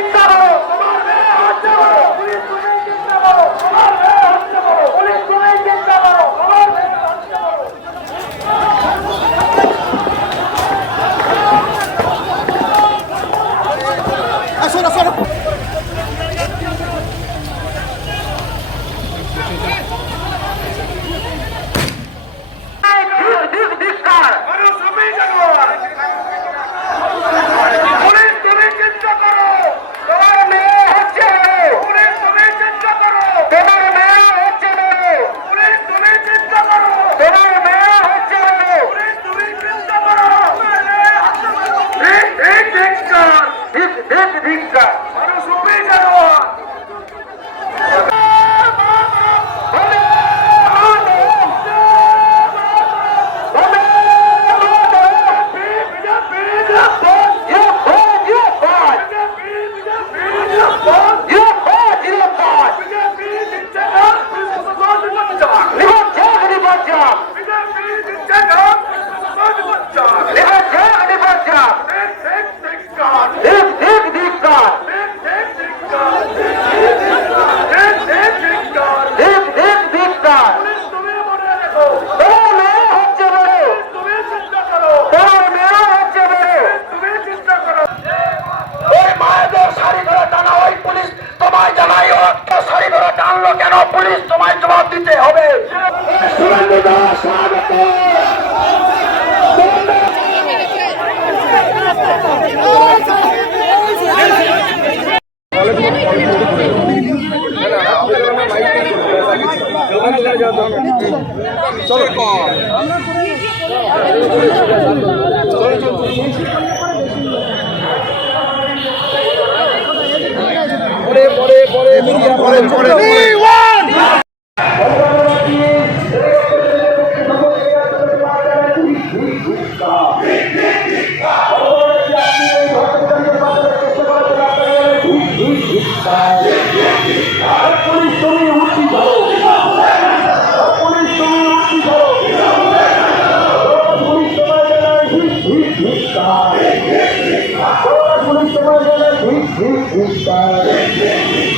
জিন্দাবাদ Grazie, Pizza! চলো পরে পরে পরে পরে পরে। Ocupa.